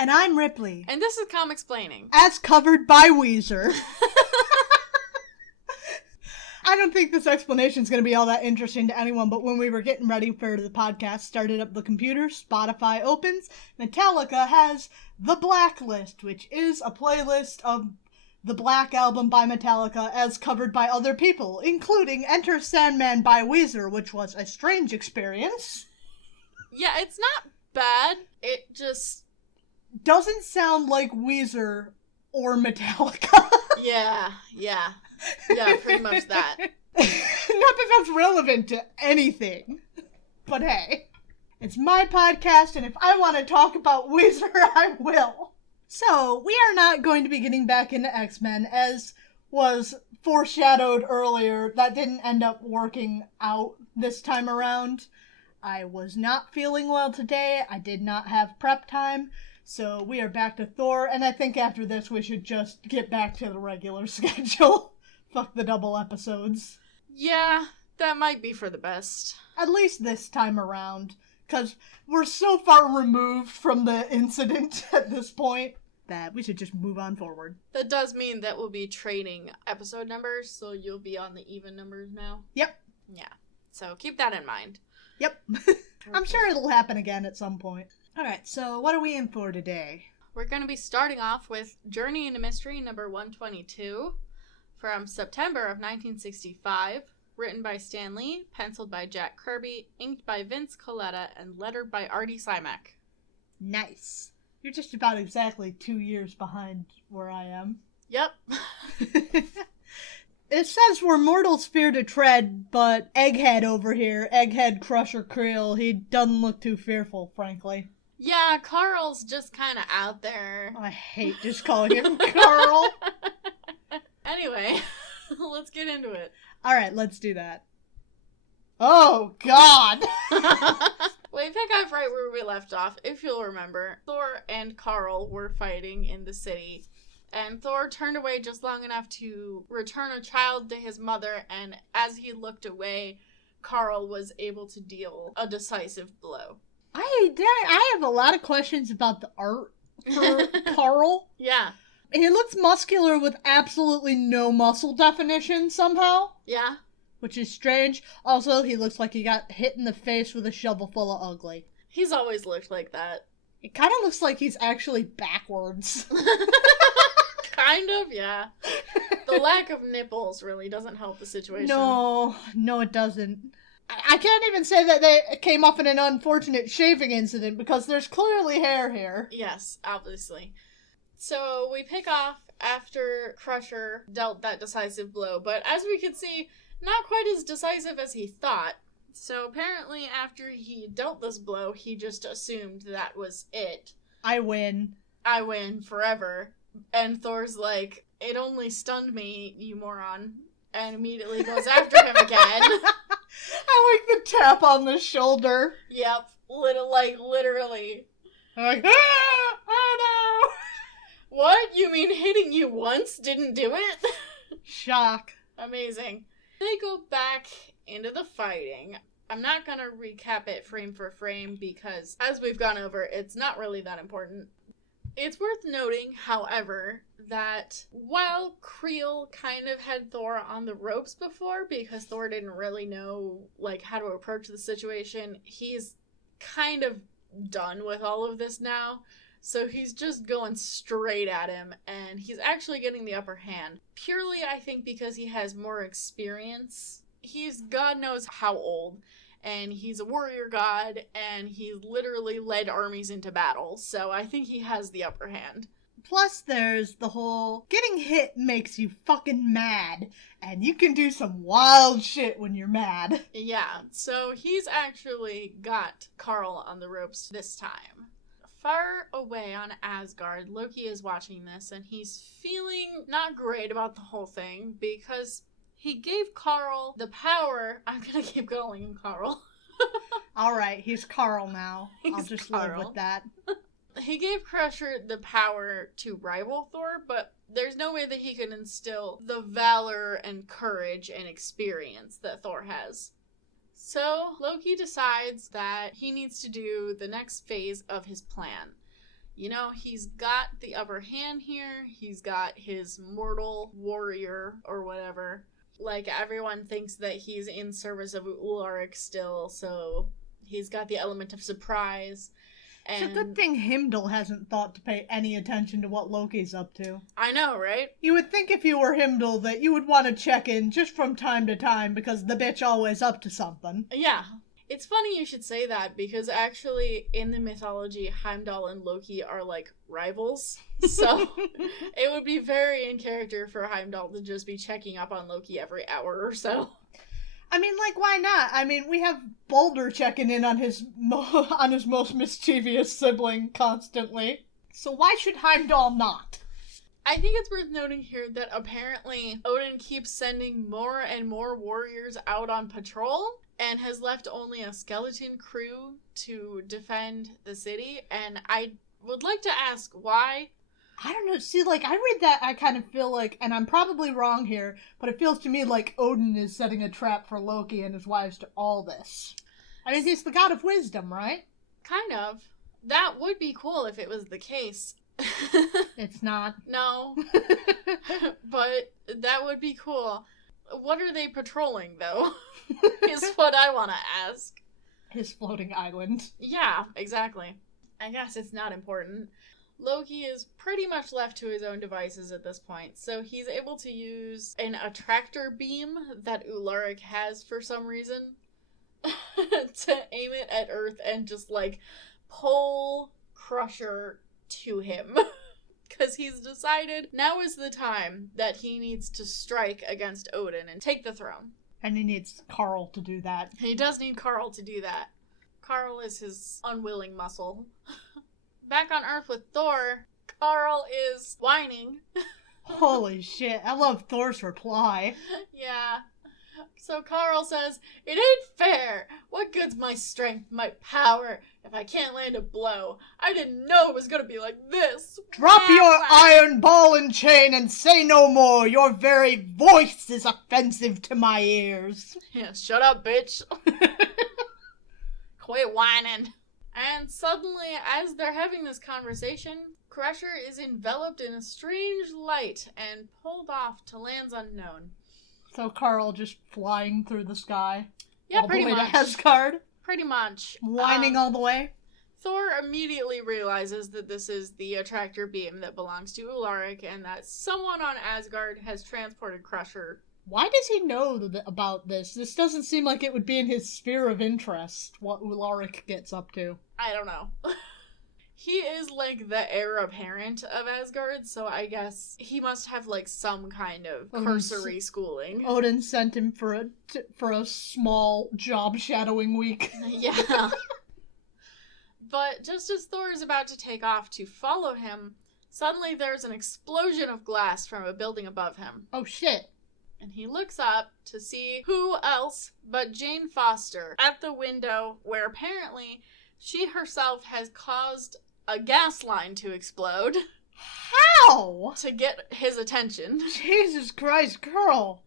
And I'm Ripley. And this is Comicsplaining. As covered by Weezer. I don't think this explanation is going to be all that interesting to anyone, but when we were getting ready for the podcast, started up the computer, Spotify opens, Metallica has The Blacklist, which is a playlist of the Black Album by Metallica as covered by other people, including Enter Sandman by Weezer, which was a strange experience. Yeah, it's not bad. It just doesn't sound like Weezer or Metallica. Yeah, pretty much that. Not that that's relevant to anything, but hey, it's my podcast, and if I want to talk about Weezer, I will. So, we are not going to be getting back into X-Men, as was foreshadowed earlier. That didn't end up working out this time around. I was not feeling well today. I did not have prep time. So we are back to Thor, and I think after this we should just get back to the regular schedule. Fuck the double episodes. Yeah, that might be for the best. At least this time around, because we're so far removed from the incident at this point that we should just move on forward. That does mean that we'll be trading episode numbers, so you'll be on the even numbers now. Yep. Yeah, so keep that in mind. Yep. I'm sure it'll happen again at some point. Alright, so what are we in for today? We're going to be starting off with Journey into Mystery number 122 from September of 1965, written by Stan Lee, penciled by Jack Kirby, inked by Vince Colletta, and lettered by Artie Simek. Nice. You're just about exactly 2 years behind where I am. Yep. It says we're mortals fear to tread, but Egghead over here, Egghead Crusher Creel, he doesn't look too fearful, frankly. Yeah, Carl's just kind of out there. I hate just calling him Carl. Anyway, let's get into it. Alright, let's do that. Oh, God! We pick up right where we left off. If you'll remember, Thor and Carl were fighting in the city. And Thor turned away just long enough to return a child to his mother, and as he looked away, Carl was able to deal a decisive blow. I have a lot of questions about the art for Carl. Yeah. He looks muscular with absolutely no muscle definition somehow. Yeah. Which is strange. Also, he looks like he got hit in the face with a shovel full of ugly. He's always looked like that. It kind of looks like he's actually backwards. Kind of, yeah. The lack of nipples really doesn't help the situation. No, it doesn't. I can't even say that they came off in an unfortunate shaving incident, because there's clearly hair here. Yes, obviously. So we pick off after Crusher dealt that decisive blow, but as we can see, not quite as decisive as he thought. So apparently after he dealt this blow, he just assumed that was it. I win forever. And Thor's like, it only stunned me, you moron. And immediately goes after him again. I like the tap on the shoulder. Yep. Literally. I'm like, ah! Oh no! What? You mean hitting you once didn't do it? Shock. Amazing. They go back into the fighting. I'm not gonna recap it frame for frame because, as we've gone over, it's not really that important. It's worth noting, however, that while Creel kind of had Thor on the ropes before, because Thor didn't really know, how to approach the situation, he's kind of done with all of this now. So he's just going straight at him, and he's actually getting the upper hand. Purely, I think, because he has more experience. He's God knows how old. And he's a warrior god, and he literally led armies into battle, so I think he has the upper hand. Plus, there's the whole, getting hit makes you fucking mad, and you can do some wild shit when you're mad. Yeah, so he's actually got Carl on the ropes this time. Far away on Asgard, Loki is watching this, and he's feeling not great about the whole thing, because he gave Carl the power. I'm gonna keep calling him Carl. Alright, he's Carl now. I'll just live with that. He gave Crusher the power to rival Thor, but there's no way that he can instill the valor and courage and experience that Thor has. So Loki decides that he needs to do the next phase of his plan. He's got the upper hand here. He's got his mortal warrior or whatever. Like, everyone thinks that he's in service of Ularic still, so he's got the element of surprise. And it's a good thing Heimdall hasn't thought to pay any attention to what Loki's up to. I know, right? You would think if you were Heimdall that you would want to check in just from time to time because the bitch always up to something. Yeah. It's funny you should say that, because actually, in the mythology, Heimdall and Loki are, like, rivals. So, it would be very in character for Heimdall to just be checking up on Loki every hour or so. I mean, like, why not? I mean, we have Balder checking in on his most mischievous sibling constantly. So why should Heimdall not? I think it's worth noting here that apparently Odin keeps sending more and more warriors out on patrol, and has left only a skeleton crew to defend the city, and I would like to ask why. I don't know, see, like, I read that, I kind of feel like, and I'm probably wrong here, but it feels to me like Odin is setting a trap for Loki and his wives to all this. I mean, he's the god of wisdom, right? Kind of. That would be cool if it was the case. It's not. No. But that would be cool. What are they patrolling, though? Is what I want to ask. His floating island. Yeah, exactly. I guess it's not important. Loki is pretty much left to his own devices at this point, so he's able to use an attractor beam that Ularic has for some reason to aim it at Earth and just, like, pull Crusher to him. Because he's decided now is the time that he needs to strike against Odin and take the throne. And he needs Carl to do that. He does need Carl to do that. Carl is his unwilling muscle. Back on Earth with Thor, Carl is whining. Holy shit, I love Thor's reply. Yeah. So Carl says, "It ain't fair. What good's my strength, my power, if I can't land a blow? I didn't know it was gonna be like this." Drop your iron ball and chain and say no more. Your very voice is offensive to my ears. Yeah, shut up, bitch. Quit whining. And suddenly, as they're having this conversation, Crusher is enveloped in a strange light and pulled off to lands unknown. So Carl just flying through the sky. Yeah, all pretty the way much. to Asgard. Pretty much. Whining all the way. Thor immediately realizes that this is the attractor beam that belongs to Ularic and that someone on Asgard has transported Crusher. Why does he know about this? This doesn't seem like it would be in his sphere of interest, what Ularic gets up to. I don't know. He is, like, the heir apparent of Asgard, so I guess he must have, like, some kind of cursory schooling. Odin sent him for a small job shadowing week. Yeah. But just as Thor is about to take off to follow him, suddenly there's an explosion of glass from a building above him. Oh, shit. And he looks up to see who else but Jane Foster at the window where apparently she herself has caused a gas line to explode. How? To get his attention. Jesus Christ, girl.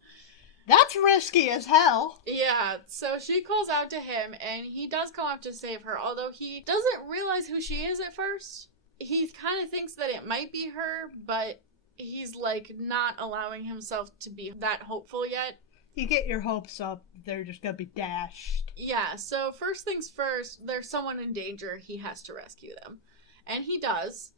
That's risky as hell. Yeah, so she calls out to him, and he does come up to save her, although he doesn't realize who she is at first. He kind of thinks that it might be her, but he's, like, not allowing himself to be that hopeful yet. You get your hopes up, they're just gonna be dashed. Yeah, so first things first, there's someone in danger, he has to rescue them. And he does.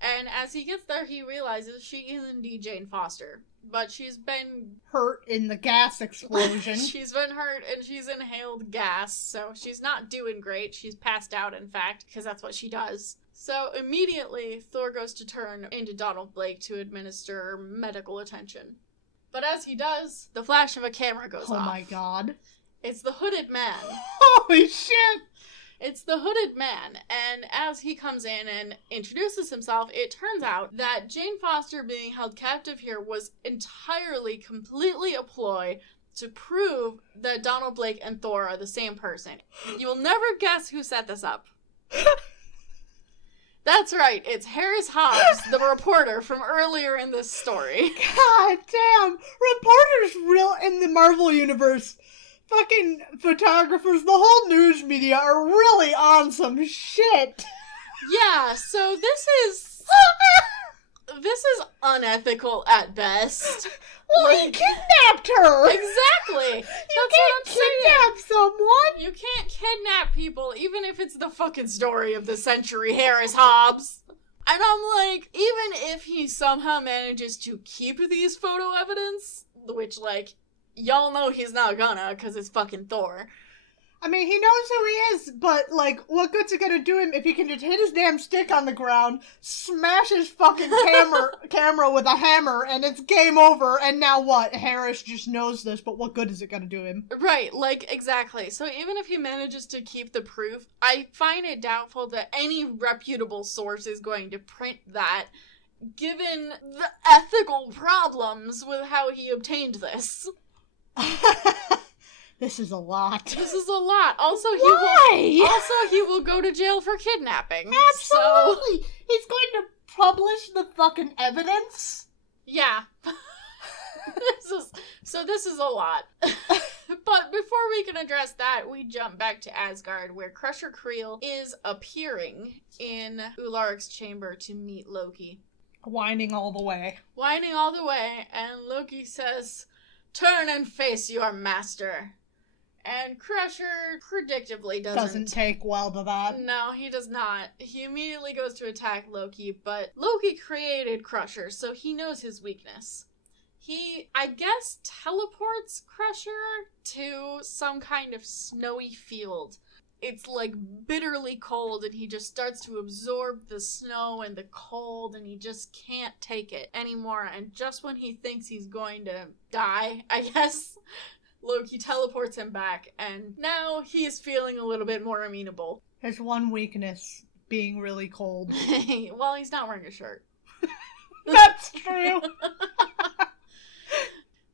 And as he gets there, he realizes she is indeed Jane Foster. But she's been hurt in the gas explosion. She's been hurt and she's inhaled gas, so she's not doing great. She's passed out, in fact, because that's what she does. So immediately, Thor goes to turn into Donald Blake to administer medical attention. But as he does, the flash of a camera goes off. Oh my god. It's the hooded man. Holy shit! It's the hooded man, and as he comes in and introduces himself, it turns out that Jane Foster being held captive here was entirely, completely a ploy to prove that Donald Blake and Thor are the same person. You will never guess who set this up. That's right, it's Harris Hobbs, the reporter from earlier in this story. God damn! Reporters in the Marvel Universe, fucking photographers, the whole news media are really on some shit. Yeah, so this is unethical at best. Well, he kidnapped her! Exactly! You can't kidnap someone! You can't kidnap people, even if it's the fucking story of the century, Harris Hobbs. And I'm like, even if he somehow manages to keep these photo evidence, which, like, y'all know he's not gonna, because it's fucking Thor. I mean, he knows who he is, but, like, what good's it gonna do him if he can just hit his damn stick on the ground, smash his fucking camera with a hammer, and it's game over, and now what? Harris just knows this, but what good is it gonna do him? Right, like, exactly. So even if he manages to keep the proof, I find it doubtful that any reputable source is going to print that, given the ethical problems with how he obtained this. This is a lot. This is a lot. Also, he will go to jail for kidnapping. Absolutely! So... He's going to publish the fucking evidence? Yeah. This is a lot. But before we can address that, we jump back to Asgard, where Crusher Creel is appearing in Ularic's chamber to meet Loki. Whining all the way. And Loki says, "Turn and face your master." And Crusher predictably doesn't take well to that. No, he does not. He immediately goes to attack Loki, but Loki created Crusher, so he knows his weakness. He, I guess, teleports Crusher to some kind of snowy field. It's, like, bitterly cold, and he just starts to absorb the snow and the cold, and he just can't take it anymore. And just when he thinks he's going to die, I guess, Loki teleports him back, and now he's feeling a little bit more amenable. His one weakness, being really cold. Well, he's not wearing a shirt. That's true.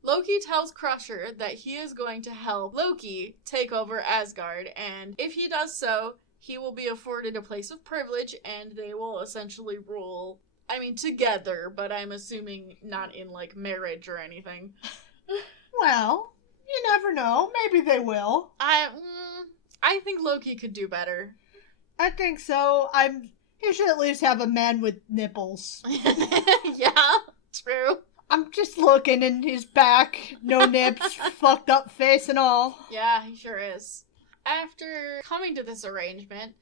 Loki tells Crusher that he is going to help Loki take over Asgard, and if he does so, he will be afforded a place of privilege, and they will essentially rule, I mean, together, but I'm assuming not in, like, marriage or anything. Well, you never know. Maybe they will. I think Loki could do better. I think so. He should at least have a man with nipples. Yeah, true. I'm just looking in his back. No nips, fucked up face and all. Yeah, he sure is. After coming to this arrangement,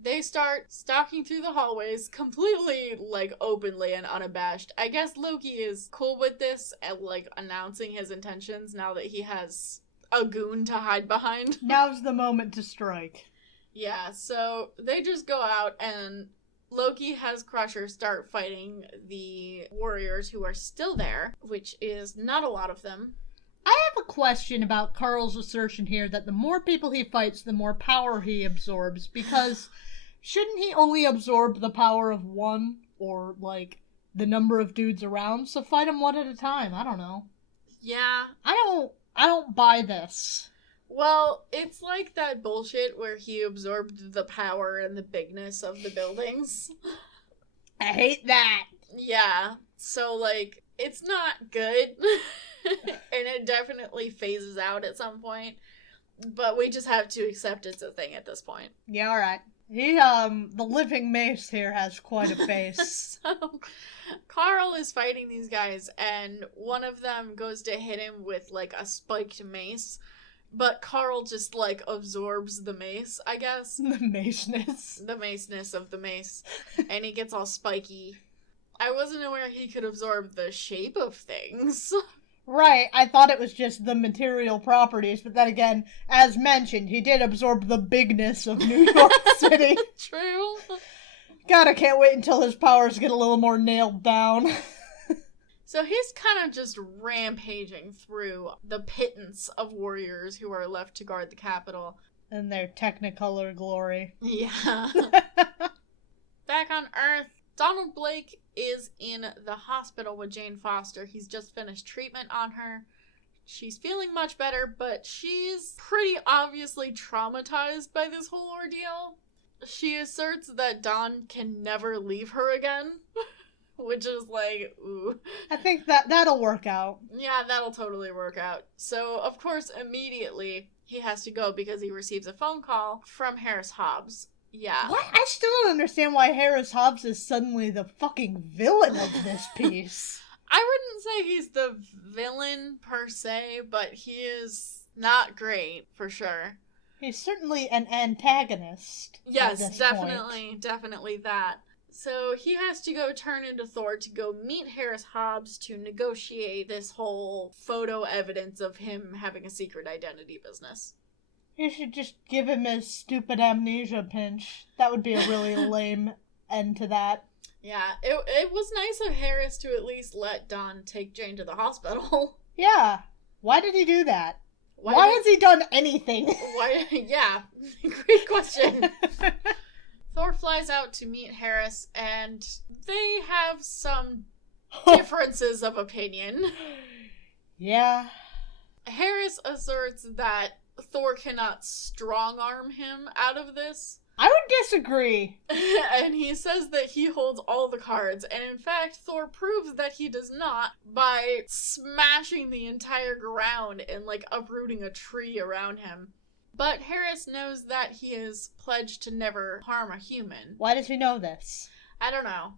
they start stalking through the hallways completely, like, openly and unabashed. I guess Loki is cool with this and, like, announcing his intentions now that he has a goon to hide behind. Now's the moment to strike. Yeah, so they just go out and Loki has Crusher start fighting the warriors who are still there, which is not a lot of them. I have a question about Carl's assertion here that the more people he fights, the more power he absorbs, because shouldn't he only absorb the power of one, or, like, the number of dudes around? So fight them one at a time. I don't know. Yeah. I don't buy this. Well, it's like that bullshit where he absorbed the power and the bigness of the buildings. I hate that. Yeah. So, like, it's not good. And it definitely phases out at some point. But we just have to accept it's a thing at this point. Yeah, alright. The living mace here has quite a face. So, Carl is fighting these guys, and one of them goes to hit him with, like, a spiked mace. But Carl just, like, absorbs the mace, I guess. The maceness. The maceness of the mace. And he gets all spiky. I wasn't aware he could absorb the shape of things. Right, I thought it was just the material properties, but then again, as mentioned, he did absorb the bigness of New York City. True. God, I can't wait until his powers get a little more nailed down. So he's kind of just rampaging through the pittance of warriors who are left to guard the capital. In their Technicolor glory. Yeah. Back on Earth, Donald Blake is in the hospital with Jane Foster. He's just finished treatment on her. She's feeling much better, but she's pretty obviously traumatized by this whole ordeal. She asserts that Don can never leave her again. Which is like, ooh. I think that'll work out. Yeah, that'll totally work out. So, of course, immediately he has to go because he receives a phone call from Harris Hobbs. Yeah. What? I still don't understand why Harris Hobbs is suddenly the fucking villain of this piece. I wouldn't say he's the villain per se, but he is not great, for sure. He's certainly an antagonist. Yes, definitely that. So he has to go turn into Thor to go meet Harris Hobbs to negotiate this whole photo evidence of him having a secret identity business. You should just give him his stupid amnesia pinch. That would be a really lame end to that. Yeah, it was nice of Harris to at least let Don take Jane to the hospital. Yeah. Why did he do that? Why has he done anything? Why? Yeah, great question. Thor flies out to meet Harris, and they have some differences of opinion. Yeah. Harris asserts that Thor cannot strong-arm him out of this. I would disagree. And he says that he holds all the cards, and in fact, Thor proves that he does not by smashing the entire ground and, uprooting a tree around him. But Harris knows that he is pledged to never harm a human. Why does he know this? I don't know.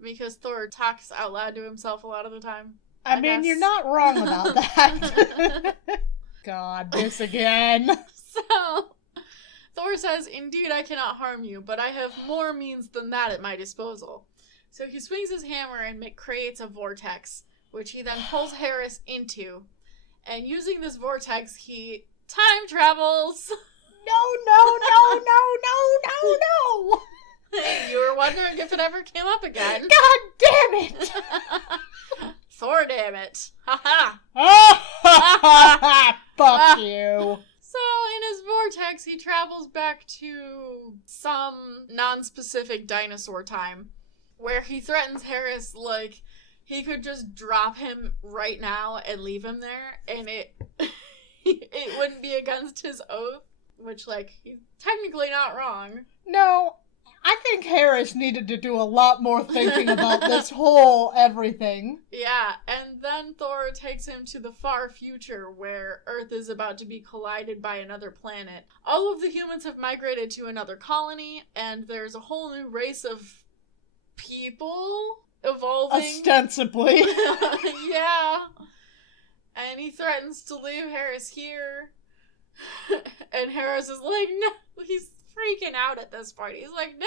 Because Thor talks out loud to himself a lot of the time. I mean, guess. You're not wrong about that. God, this again. So, Thor says, "Indeed, I cannot harm you, but I have more means than that at my disposal." So he swings his hammer and creates a vortex, which he then pulls Harris into. And using this vortex, he time travels. No. You were wondering if it ever came up again. God damn it! Thor, damn it. Ha ha! Fuck you. So, in his vortex, he travels back to some non-specific dinosaur time, where he threatens Harris, he could just drop him right now and leave him there, and it wouldn't be against his oath, which, he's technically not wrong. No, I think Harris needed to do a lot more thinking about this whole everything. Yeah, and then Thor takes him to the far future where Earth is about to be collided by another planet. All of the humans have migrated to another colony, and there's a whole new race of people evolving. Ostensibly. Yeah. And he threatens to leave Harris here. And Harris is like, no, he's freaking out at this point. He's like, no,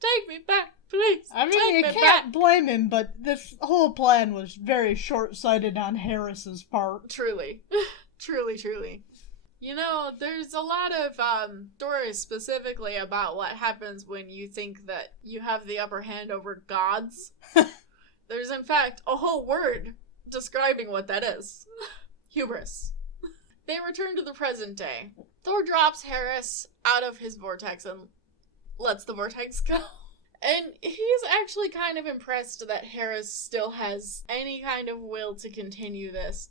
take me back, please. I mean, you can't blame him, but this whole plan was very short-sighted on Harris's part. Truly. Truly. You know, there's a lot of stories specifically about what happens when you think that you have the upper hand over gods. There's, in fact, a whole word describing what that is. Hubris. They return to the present day. Thor drops Harris out of his vortex and lets the vortex go. And he's actually kind of impressed that Harris still has any kind of will to continue this.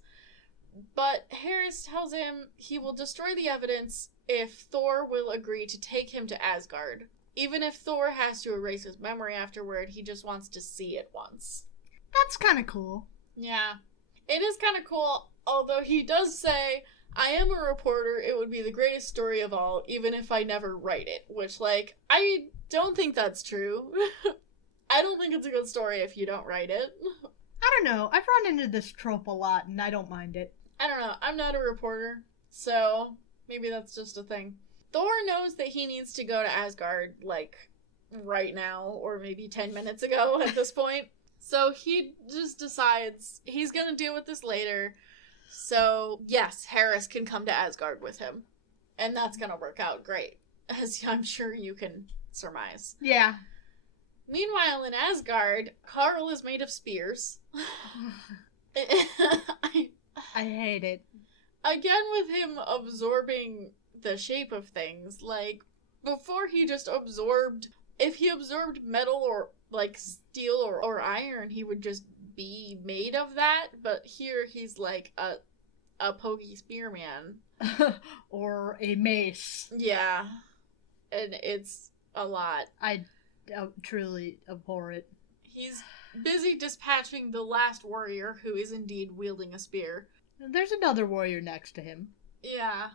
But Harris tells him he will destroy the evidence if Thor will agree to take him to Asgard. Even if Thor has to erase his memory afterward, he just wants to see it once. That's kind of cool. Yeah. It is kind of cool, although he does say, I am a reporter, it would be the greatest story of all, even if I never write it. Which, I don't think that's true. I don't think it's a good story if you don't write it. I don't know. I've run into this trope a lot, and I don't mind it. I don't know. I'm not a reporter, so maybe that's just a thing. Thor knows that he needs to go to Asgard, right now, or maybe 10 minutes ago at this point. So he just decides he's gonna deal with this later. So, yes, Harris can come to Asgard with him. And that's gonna work out great, as I'm sure you can surmise. Yeah. Meanwhile, in Asgard, Carl is made of spears. I hate it. Again, with him absorbing the shape of things, before he just absorbed, if he absorbed metal or, steel or iron, he would just be made of that, but here he's a pokey spearman. Or a mace. Yeah. And it's a lot. I truly abhor it. He's busy dispatching the last warrior who is indeed wielding a spear. There's another warrior next to him. Yeah.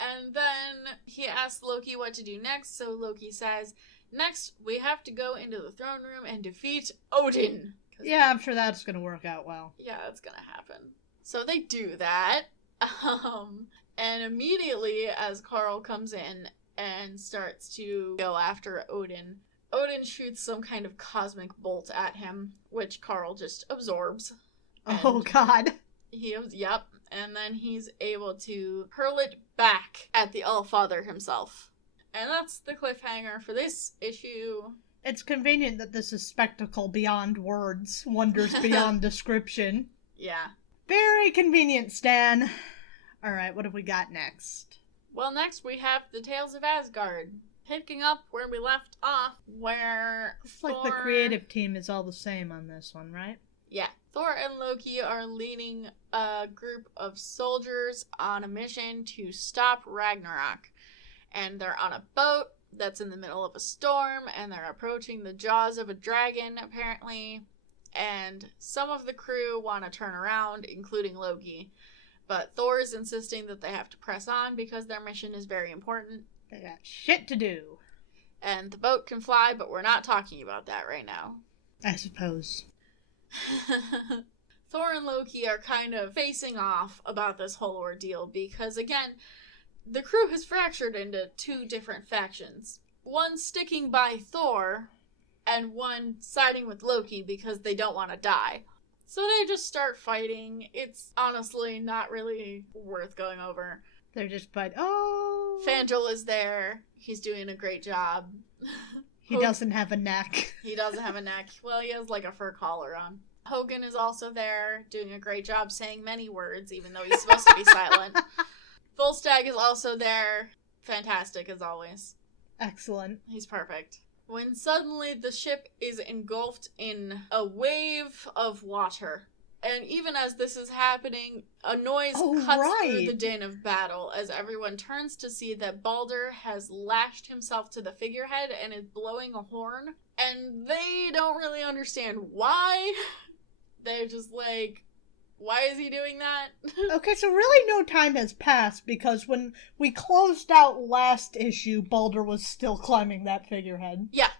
And then he asks Loki what to do next, so Loki says, next, we have to go into the throne room and defeat Odin. Yeah, I'm sure that's gonna work out well. Yeah, that's gonna happen. So they do that. And immediately, as Carl comes in and starts to go after Odin, Odin shoots some kind of cosmic bolt at him, which Carl just absorbs. Oh, God. Yep. And then he's able to hurl it back at the Allfather himself. And that's the cliffhanger for this issue. It's convenient that this is spectacle beyond words, wonders beyond description. Yeah. Very convenient, Stan. Alright, what have we got next? Well, next we have the Tales of Asgard. Picking up where we left off, where It's like the creative team is all the same on this one, right? Yeah. Thor and Loki are leading a group of soldiers on a mission to stop Ragnarok. And they're on a boat that's in the middle of a storm, and they're approaching the jaws of a dragon, apparently. And some of the crew want to turn around, including Loki. But Thor is insisting that they have to press on because their mission is very important. They got shit to do. And the boat can fly, but we're not talking about that right now. I suppose. Thor and Loki are kind of facing off about this whole ordeal because, again, the crew has fractured into two different factions. One sticking by Thor, and one siding with Loki because they don't want to die. So they just start fighting. It's honestly not really worth going over. They're just oh. Fangel is there. He's doing a great job. He doesn't have a neck. He doesn't have a neck. Well, he has like a fur collar on. Hogan is also there, doing a great job saying many words, even though he's supposed to be silent. Volstagg is also there. Fantastic, as always. Excellent. He's perfect. When suddenly the ship is engulfed in a wave of water. And even as this is happening, a noise cuts through the din of battle as everyone turns to see that Balder has lashed himself to the figurehead and is blowing a horn. And they don't really understand why. They're just like, why is he doing that? Okay, so really no time has passed because when we closed out last issue, Balder was still climbing that figurehead. Yeah.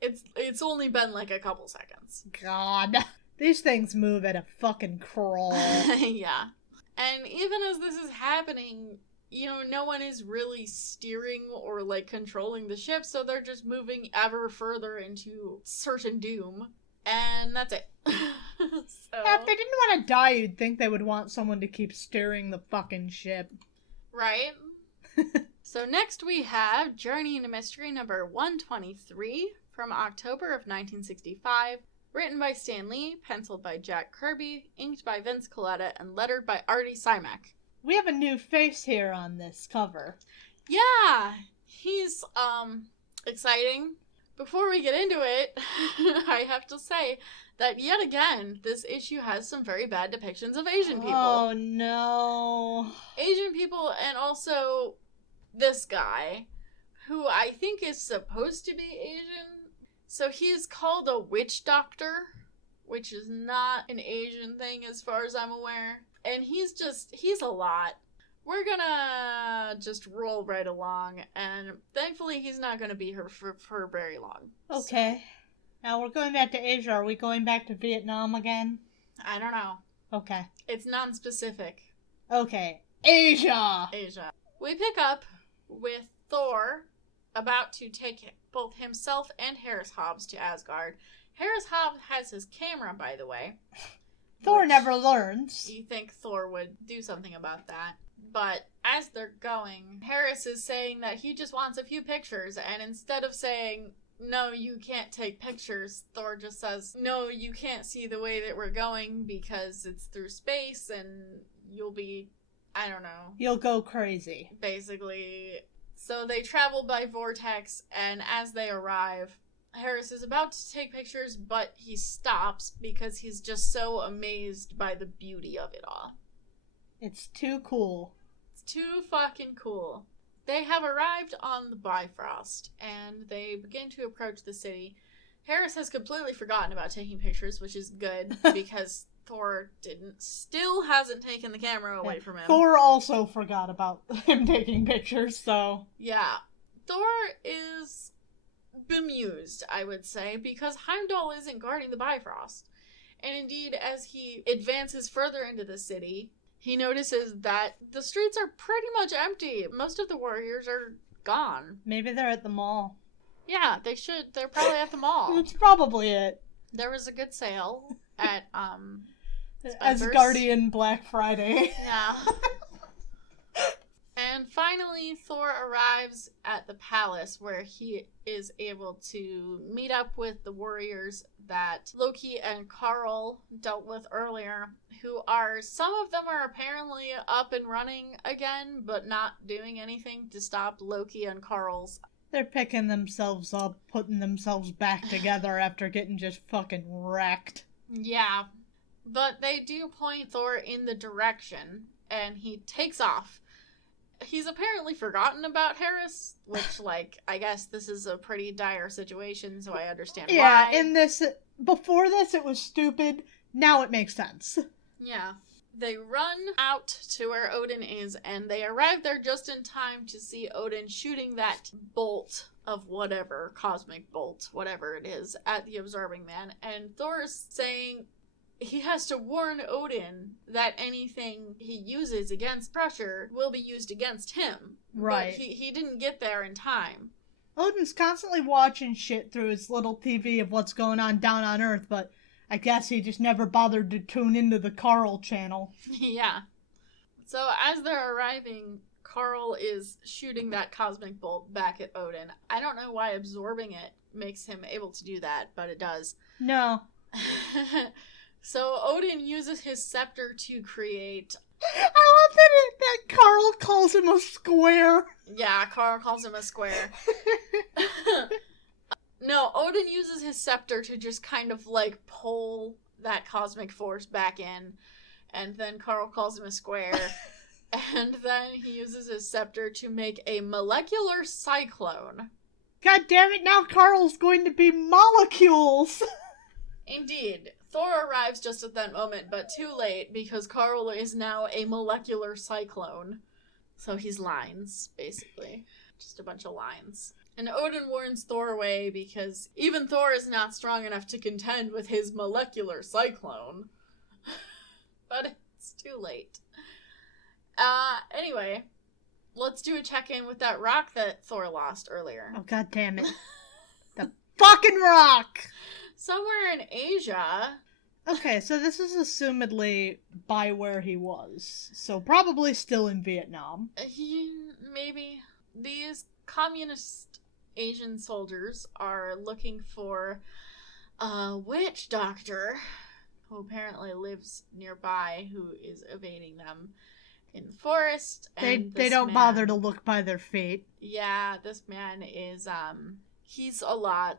It's only been like a couple seconds. God. These things move at a fucking crawl. Yeah. And even as this is happening, no one is really steering or, like, controlling the ship, so they're just moving ever further into certain doom. And that's it. So, yeah, if they didn't want to die, you'd think they would want someone to keep steering the fucking ship. Right? So next we have Journey into Mystery number 123 from October of 1965. Written by Stan Lee, penciled by Jack Kirby, inked by Vince Colletta, and lettered by Artie Simek. We have a new face here on this cover. Yeah! He's, exciting. Before we get into it, I have to say that yet again, this issue has some very bad depictions of Asian people. Oh, no. Asian people, and also this guy, who I think is supposed to be Asian. So he's called a witch doctor, which is not an Asian thing as far as I'm aware. And he's a lot. We're gonna just roll right along, and thankfully he's not gonna be here for very long. Okay. So. Now we're going back to Asia. Are we going back to Vietnam again? I don't know. Okay. It's non-specific. Okay. Asia! We pick up with Thor about to take both himself and Harris Hobbs to Asgard. Harris Hobbs has his camera, by the way. Thor never learns. You think Thor would do something about that. But as they're going, Harris is saying that he just wants a few pictures, and instead of saying, no, you can't take pictures, Thor just says, no, you can't see the way that we're going because it's through space, and you'll be, I don't know. You'll go crazy. Basically. So they travel by vortex, and as they arrive, Harris is about to take pictures, but he stops because he's just so amazed by the beauty of it all. It's too cool. It's too fucking cool. They have arrived on the Bifrost, and they begin to approach the city. Harris has completely forgotten about taking pictures, which is good, because Thor still hasn't taken the camera away from him. Thor also forgot about him taking pictures, so... Yeah. Thor is bemused, I would say, because Heimdall isn't guarding the Bifrost. And indeed, as he advances further into the city, he notices that the streets are pretty much empty. Most of the warriors are gone. Maybe they're at the mall. Yeah, they should. They're probably at the mall. That's probably it. There was a good sale at, As Guardian Black Friday. Yeah. And finally, Thor arrives at the palace where he is able to meet up with the warriors that Loki and Karl dealt with earlier, who are, some of them are apparently up and running again, but not doing anything to stop Loki and Karl's. They're picking themselves up, putting themselves back together after getting just fucking wrecked. Yeah. But they do point Thor in the direction, and he takes off. He's apparently forgotten about Harris, which, like, I guess this is a pretty dire situation, so I understand why. Yeah, before this it was stupid, now it makes sense. Yeah. They run out to where Odin is, and they arrive there just in time to see Odin shooting that bolt of whatever, cosmic bolt, whatever it is, at the Absorbing Man. And Thor is saying he has to warn Odin that anything he uses against pressure will be used against him. Right. But he didn't get there in time. Odin's constantly watching shit through his little TV of what's going on down on Earth, but I guess he just never bothered to tune into the Karl channel. Yeah. So as they're arriving, Karl is shooting that cosmic bolt back at Odin. I don't know why absorbing it makes him able to do that, but it does. No. So Odin uses his scepter to create... I love that Karl calls him a square. Yeah, Karl calls him a square. No, Odin uses his scepter to just kind of, like, pull that cosmic force back in, and then Karl calls him a square, and then he uses his scepter to make a molecular cyclone. God damn it, now Karl's going to be molecules! Indeed. Thor arrives just at that moment, but too late, because Karl is now a molecular cyclone. So he's lines, basically. Just a bunch of lines. And Odin warns Thor away because even Thor is not strong enough to contend with his molecular cyclone. But it's too late. Anyway, let's do a check-in with that rock that Thor lost earlier. Oh, god damn it. The fucking rock! Somewhere in Asia. Okay, so this is assumedly by where he was. So probably still in Vietnam. Maybe. These communist Asian soldiers are looking for a witch doctor who apparently lives nearby, who is evading them in the forest. And they don't bother to look by their feet. Yeah, this man is, he's a lot.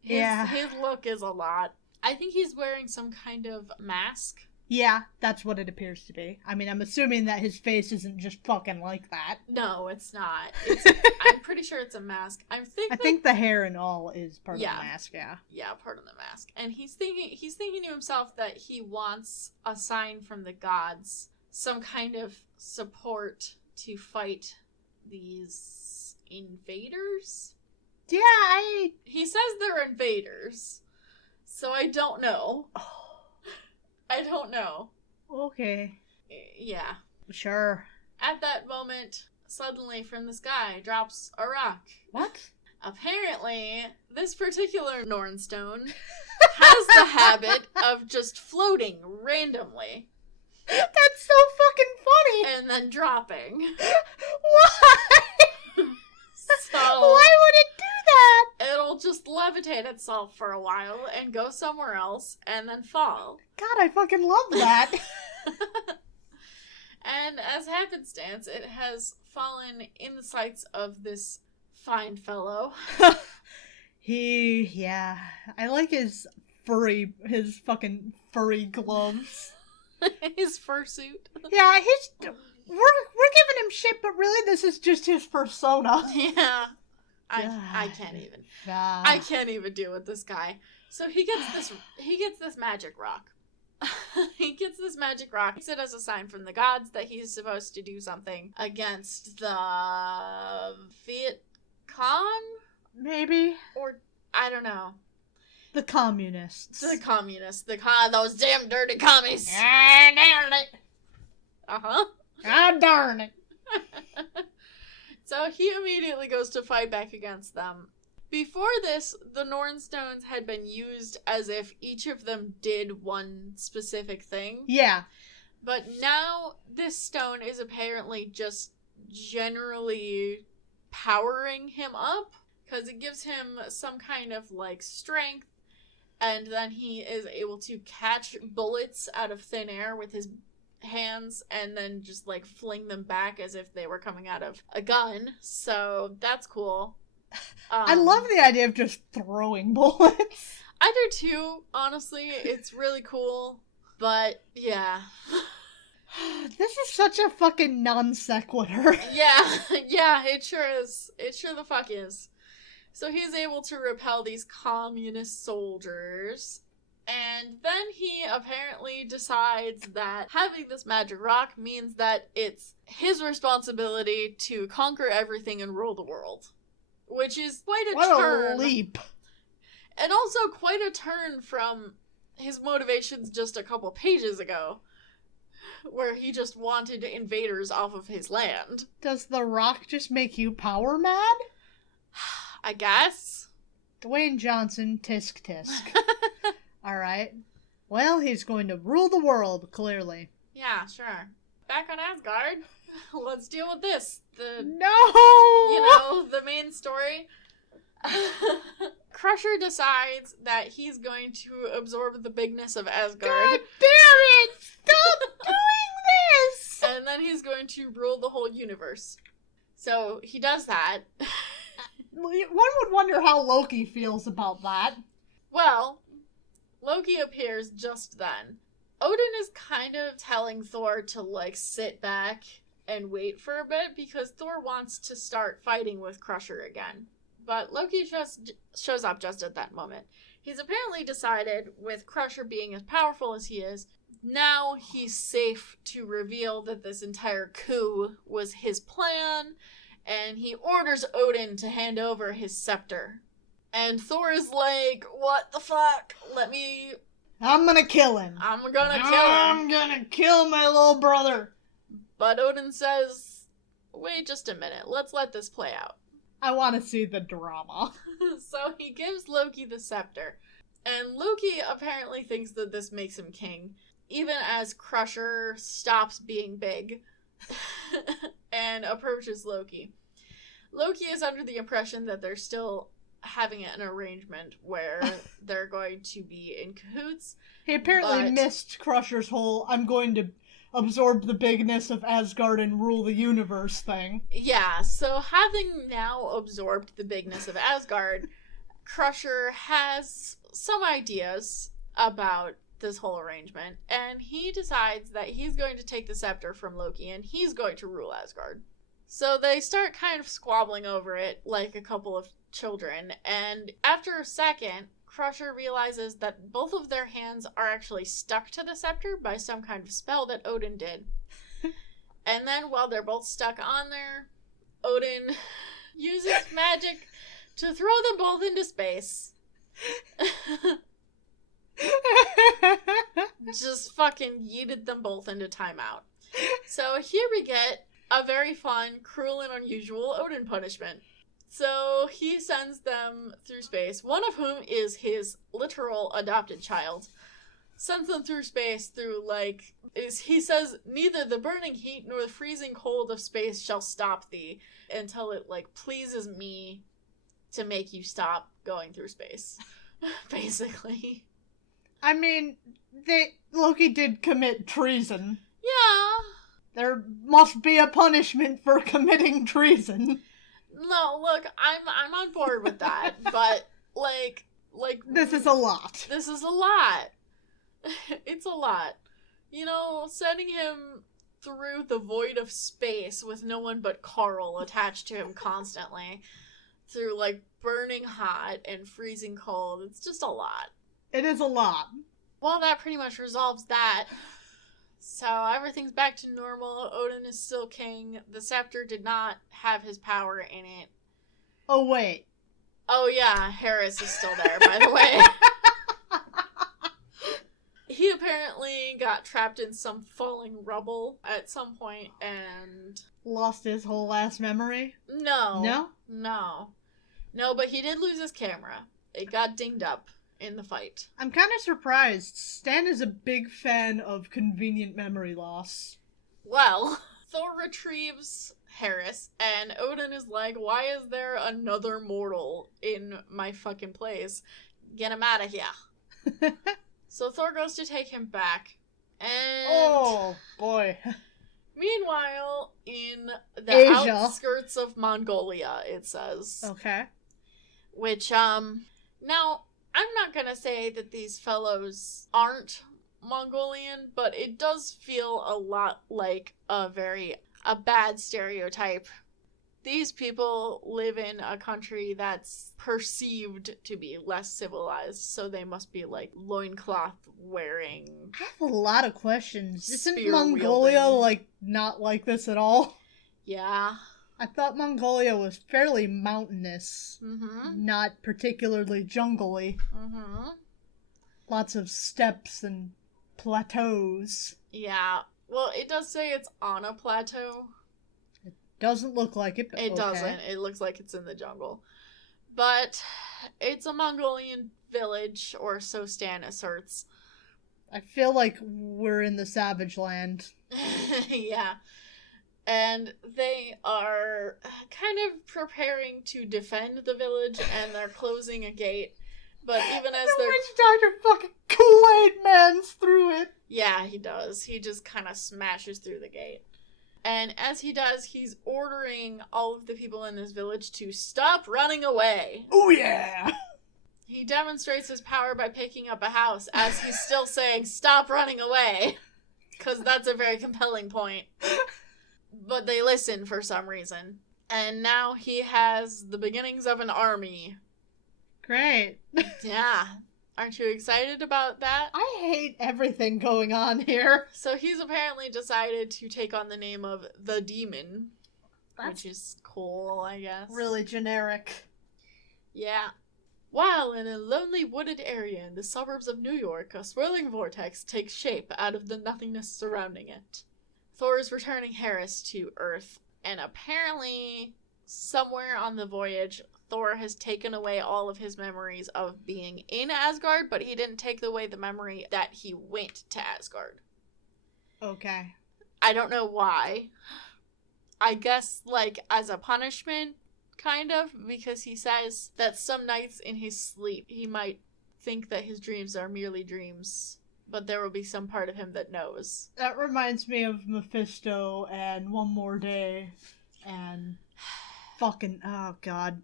His look is a lot. I think he's wearing some kind of mask. Yeah, that's what it appears to be. I mean, I'm assuming that his face isn't just fucking like that. No, it's not. I'm pretty sure it's a mask. I think the hair and all is part of the mask, yeah. Yeah, part of the mask. And he's thinking to himself that he wants a sign from the gods, some kind of support to fight these invaders. Yeah, He says they're invaders, so I don't know. I don't know. Okay. Yeah. Sure. At that moment, suddenly from the sky drops a rock. What? Apparently, this particular Nornstone has the habit of just floating randomly. That's so fucking funny! And then dropping. Why? So, why would it do that? It'll just levitate itself for a while and go somewhere else and then fall. God, I fucking love that. And as happenstance, it has fallen in the sights of this fine fellow. I like his fucking furry gloves. His fursuit. Yeah, we're giving him shit, but really this is just his persona. Yeah. I can't even. I can't even deal with this guy. So he gets this magic rock. He gets this magic rock, takes it as a sign from the gods that he's supposed to do something against the Viet Cong? Maybe. Or, I don't know. The communists. Those damn dirty commies. Ah, darn it. Uh-huh. Ah, darn it. So he immediately goes to fight back against them. Before this, the Norn Stones had been used as if each of them did one specific thing. Yeah. But now this stone is apparently just generally powering him up, because it gives him some kind of, like, strength, and then he is able to catch bullets out of thin air with his hands and then just, like, fling them back as if they were coming out of a gun. So that's cool. I love the idea of just throwing bullets. I do too, honestly. It's really cool. But, yeah. This is such a fucking non sequitur. Yeah, it sure is. It sure the fuck is. So he's able to repel these communist soldiers. And then he apparently decides that having this magic rock means that it's his responsibility to conquer everything and rule the world. Which is quite a turn. What a leap. And also quite a turn from his motivations just a couple pages ago, where he just wanted invaders off of his land. Does the rock just make you power mad? I guess. Dwayne Johnson, tisk tisk. Alright. Well, he's going to rule the world, clearly. Yeah, sure. Back on Asgard, let's deal with this. No! The main story. Crusher decides that he's going to absorb the bigness of Asgard. God damn it! Stop doing this! And then he's going to rule the whole universe. So he does that. One would wonder how Loki feels about that. Well, Loki appears just then. Odin is kind of telling Thor to, like, sit back and wait for a bit because Thor wants to start fighting with Crusher again. But Loki shows up just at that moment. He's apparently decided, with Crusher being as powerful as he is, now he's safe to reveal that this entire coup was his plan, and he orders Odin to hand over his scepter. And Thor is like, what the fuck? I'm gonna kill him. I'm gonna kill him. I'm gonna kill my little brother. But Odin says, wait just a minute, let's let this play out. I want to see the drama. So he gives Loki the scepter. And Loki apparently thinks that this makes him king, even as Crusher stops being big and approaches Loki. Loki is under the impression that they're still having an arrangement where they're going to be in cahoots. He apparently missed Crusher's whole I'm going to absorb the bigness of Asgard and rule the universe thing. Yeah, so having now absorbed the bigness of Asgard, Crusher has some ideas about this whole arrangement, and he decides that he's going to take the scepter from Loki and he's going to rule Asgard. So they start kind of squabbling over it like a couple of children, and after a second, Crusher realizes that both of their hands are actually stuck to the scepter by some kind of spell that Odin did. And then while they're both stuck on there, Odin uses magic to throw them both into space. Just fucking yeeted them both into timeout. So here we get a very fun, cruel, and unusual Odin punishment. So he sends them through space, one of whom is his literal adopted child. Sends them through space through, he says, neither the burning heat nor the freezing cold of space shall stop thee until it, pleases me to make you stop going through space. Basically. I mean, Loki did commit treason. Yeah. There must be a punishment for committing treason. No, look, I'm on board with that, but, This is a lot. This is a lot. It's a lot. Sending him through the void of space with no one but Carl attached to him constantly, through, burning hot and freezing cold, it's just a lot. It is a lot. Well, that pretty much resolves that. So everything's back to normal. Odin is still king. The scepter did not have his power in it. Oh, wait. Oh, yeah, Harris is still there, by the way. He apparently got trapped in some falling rubble at some point and... Lost his whole ass memory? No. No? No. No, but he did lose his camera. It got dinged up in the fight. I'm kind of surprised. Stan is a big fan of convenient memory loss. Well, Thor retrieves Harris, and Odin is like, why is there another mortal in my fucking place? Get him out of here. So Thor goes to take him back, and... Oh, boy. Meanwhile, in the Asia. Outskirts of Mongolia, it says. Okay. Which, now, I'm not gonna say that these fellows aren't Mongolian, but it does feel a lot like a bad stereotype. These people live in a country that's perceived to be less civilized, so they must be, like, loincloth wearing. I have a lot of questions. Isn't Spear Mongolia, wielding. like, not like this at all? Yeah. I thought Mongolia was fairly mountainous. Mm-hmm. Not particularly jungly. Mm-hmm. Lots of steppes and plateaus. Yeah. Well, it does say it's on a plateau. Doesn't look like it, but It okay. doesn't. It looks like it's in the jungle. But it's a Mongolian village, or so Stan asserts. I feel like we're in the Savage Land. Yeah. And they are kind of preparing to defend the village, and they're closing a gate. But even as The they're... witch doctor fucking Kool-Aid Man's through it. Yeah, he does. He just kind of smashes through the gate. And as he does, he's ordering all of the people in this village to stop running away. Oh yeah! He demonstrates his power by picking up a house as he's still saying, stop running away. Because that's a very compelling point. But they listen for some reason. And now he has the beginnings of an army. Great. Yeah. Aren't you excited about that? I hate everything going on here. So he's apparently decided to take on the name of the Demon. That's which is cool, I guess. really generic. Yeah. While in a lonely wooded area in the suburbs of New York, a swirling vortex takes shape out of the nothingness surrounding it. Thor is returning Harris to Earth, and apparently, somewhere on the voyage, Thor has taken away all of his memories of being in Asgard, but he didn't take away the memory that he went to Asgard. Okay. I don't know why. I guess, like, as a punishment, kind of, because he says that some nights in his sleep he might think that his dreams are merely dreams, but there will be some part of him that knows. That reminds me of Mephisto and One More Day and fucking, oh god.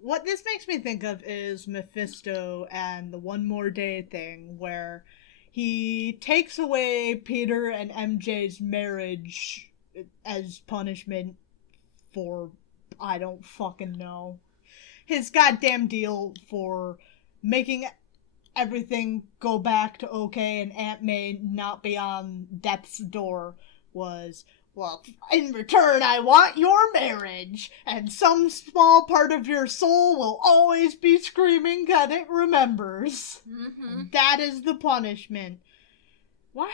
What this makes me think of is Mephisto and the One More Day thing, where he takes away Peter and MJ's marriage as punishment for, I don't fucking know, his goddamn deal for making everything go back to okay and Aunt May not be on death's door was, well, in return, I want your marriage, and some small part of your soul will always be screaming that it remembers. Mm-hmm. That is the punishment. Why?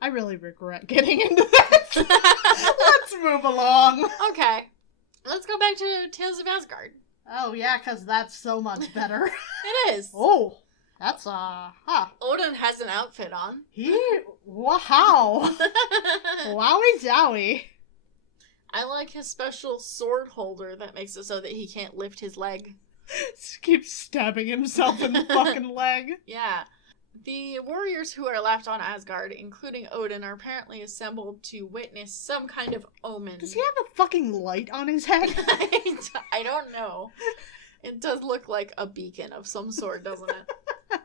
I really regret getting into this. Let's move along. Okay, let's go back to Tales of Asgard. Oh, yeah, because that's so much better. It is. Oh, that's, Odin has an outfit on. Wow. Wowie zowie. I like his special sword holder that makes it so that he can't lift his leg. Keeps stabbing himself in the fucking leg. Yeah. The warriors who are left on Asgard, including Odin, are apparently assembled to witness some kind of omen. Does he have a fucking light on his head? I don't know. It does look like a beacon of some sort, doesn't it?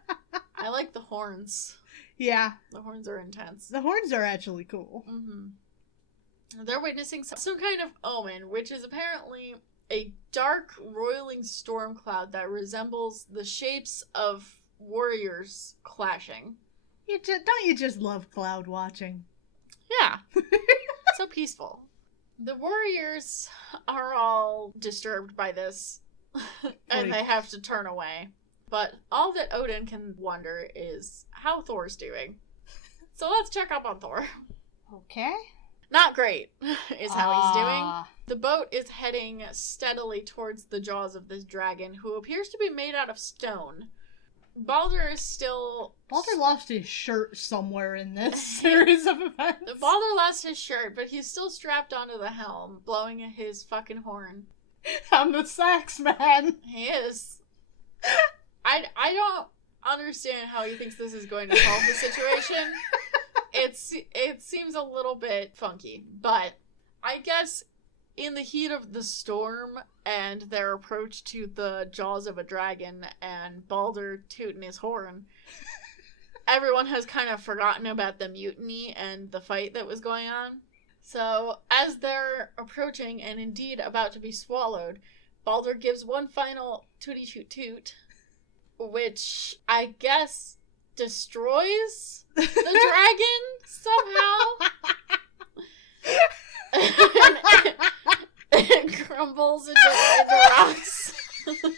I like the horns. Yeah. The horns are intense. The horns are actually cool. Mm-hmm. They're witnessing some kind of omen, which is apparently a dark, roiling storm cloud that resembles the shapes of warriors clashing. Don't you just love cloud watching? Yeah. So peaceful. The warriors are all disturbed by this, and they have to turn away. But all that Odin can wonder is how Thor's doing. So let's check up on Thor. Okay. Not great, is how he's doing. The boat is heading steadily towards the jaws of this dragon, who appears to be made out of stone. Baldur is still... Baldur lost his shirt somewhere in this series of events. Baldur lost his shirt, but he's still strapped onto the helm, blowing his fucking horn. I'm the sax man. He is. I don't understand how he thinks this is going to solve the situation. It seems a little bit funky, but I guess in the heat of the storm and their approach to the jaws of a dragon and Baldur tooting his horn, everyone has kind of forgotten about the mutiny and the fight that was going on. So as they're approaching and indeed about to be swallowed, Baldur gives one final tooty toot toot, which I guess destroys the dragon somehow. It crumbles into rocks. I'm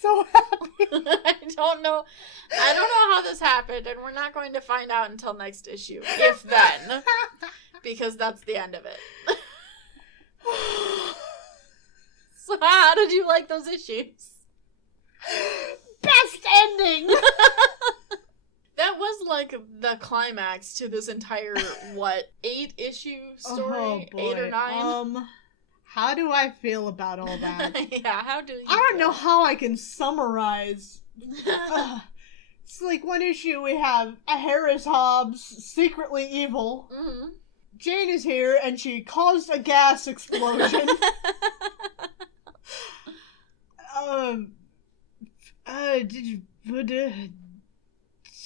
so happy. I don't know how this happened, and we're not going to find out until next issue, if then, because that's the end of it. So how did you like those issues? Best ending! That was like the climax to this entire, 8-issue story? Oh, boy. 8 or 9? How do I feel about all that? Yeah, how do you I don't feel? know how I can summarize. It's like one issue we have Harris Hobbs, secretly evil. Mm-hmm. Jane is here and she caused a gas explosion. Did you put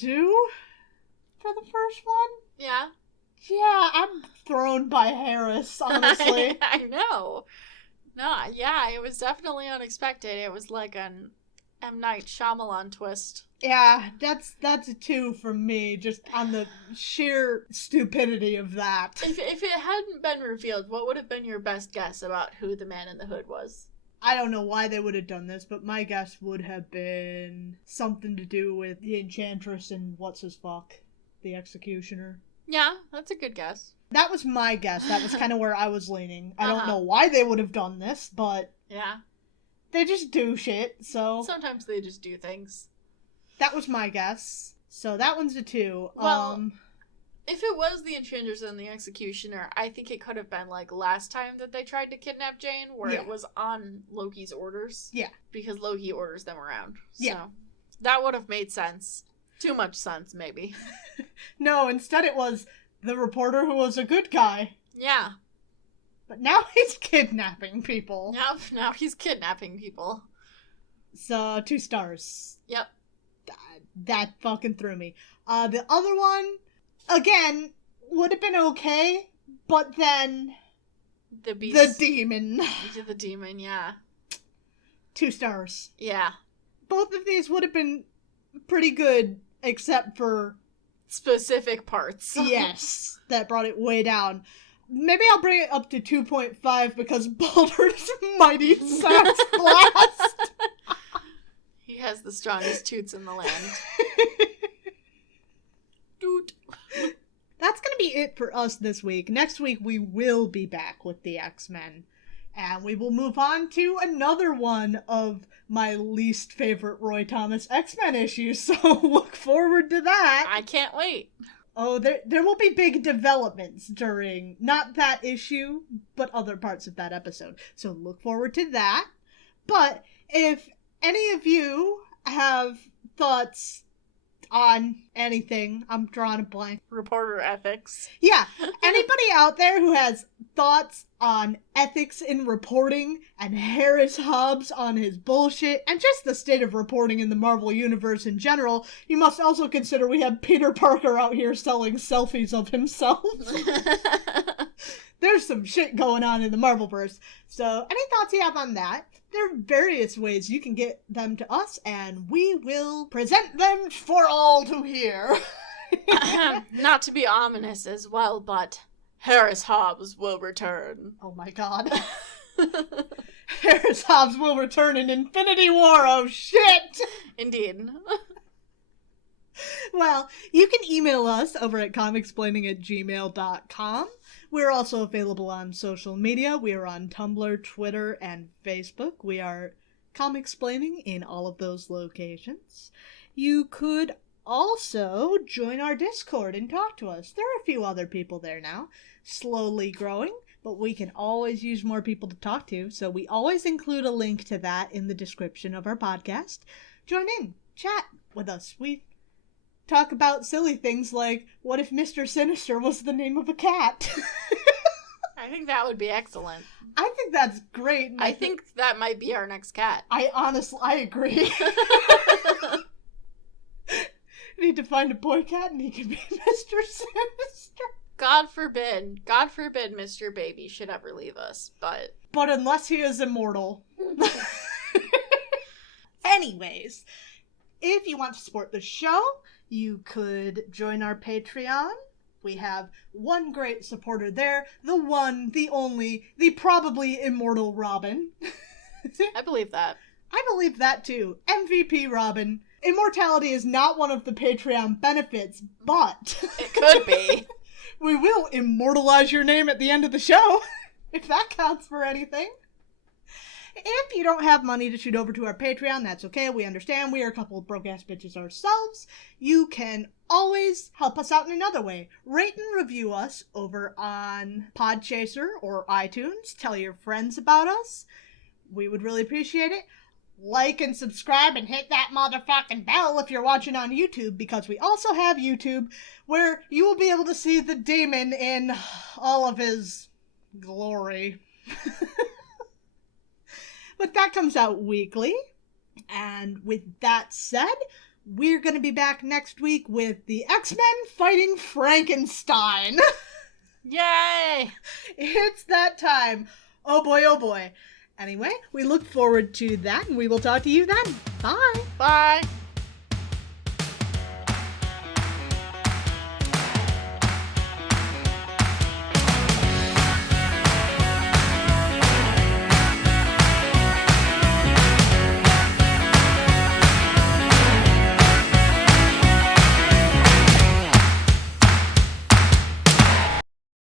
2 for the first one? Yeah. Yeah, I'm thrown by Harris, honestly. I know. No, yeah, it was definitely unexpected. It was like an M. Night Shyamalan twist. Yeah, that's a 2 from me, just on the sheer stupidity of that. If it hadn't been revealed, what would have been your best guess about who the Man in the Hood was? I don't know why they would have done this, but my guess would have been something to do with the Enchantress and what's-his-fuck, the Executioner. Yeah, that's a good guess. That was my guess. That was kind of where I was leaning. I don't know why they would have done this, but... Yeah. They just do shit, so... Sometimes they just do things. That was my guess. So that one's a 2. Well, if it was the Enchantress and the Executioner, I think it could have been like last time that they tried to kidnap Jane, where it was on Loki's orders. Yeah. Because Loki orders them around. So that would have made sense. Too much sense, maybe. No, instead it was the reporter who was a good guy. Yeah. But now he's kidnapping people. Now he's kidnapping people. So, 2 stars. Yep. That fucking threw me. The other one, again, would have been okay, but then... The beast. The demon. The demon, yeah. 2 stars. Yeah. Both of these would have been pretty good, except for... specific parts. Yes. That brought it way down. Maybe I'll bring it up to 2.5 because Baldur's mighty sax blast. He has the strongest toots in the land. Toot. That's gonna be it for us this week. Next week we will be back with the X-Men. And we will move on to another one of my least favorite Roy Thomas X-Men issues. So look forward to that. I can't wait. Oh, there will be big developments during, not that issue, but other parts of that episode. So look forward to that. But if any of you have thoughts on anything. I'm drawing a blank. Reporter ethics. Yeah, anybody out there who has thoughts on ethics in reporting and Harris Hobbs on his bullshit and just the state of reporting in the Marvel Universe in general, you must also consider we have Peter Parker out here selling selfies of himself. There's some shit going on in the Marvelverse. So, any thoughts you have on that? There are various ways you can get them to us, and we will present them for all to hear. Not to be ominous as well, but Harris Hobbs will return. Oh my god. Harris Hobbs will return in Infinity War, oh shit! Indeed. Well, you can email us over at comicsplaining@gmail.com. We're also available on social media. We are on Tumblr, Twitter, and Facebook. We are Comicsplaining in all of those locations. You could also join our Discord and talk to us. There are a few other people there now, slowly growing, but we can always use more people to talk to, so we always include a link to that in the description of our podcast. Join in, chat with us. We talk about silly things like, what if Mr. Sinister was the name of a cat? I think that would be excellent. I think that's great. I think that might be our next cat. I agree. Need to find a boy cat and he can be Mr. Sinister. God forbid Mr. Baby should ever leave us, but unless he is immortal. Anyways, if you want to support the show, you could join our Patreon. We have one great supporter there, the one, the only, the probably immortal Robin. I believe that. I believe that too. MVP Robin. Immortality is not one of the Patreon benefits, but it could be. We will immortalize your name at the end of the show, if that counts for anything. If you don't have money to shoot over to our Patreon, that's okay. We understand. We are a couple of broke-ass bitches ourselves. You can always help us out in another way. Rate and review us over on Podchaser or iTunes. Tell your friends about us. We would really appreciate it. Like and subscribe and hit that motherfucking bell if you're watching on YouTube, because we also have YouTube where you will be able to see the demon in all of his glory. But that comes out weekly. And with that said, we're going to be back next week with the X-Men fighting Frankenstein. Yay! It's that time. Oh boy, oh boy. Anyway, we look forward to that, and we will talk to you then. Bye! Bye!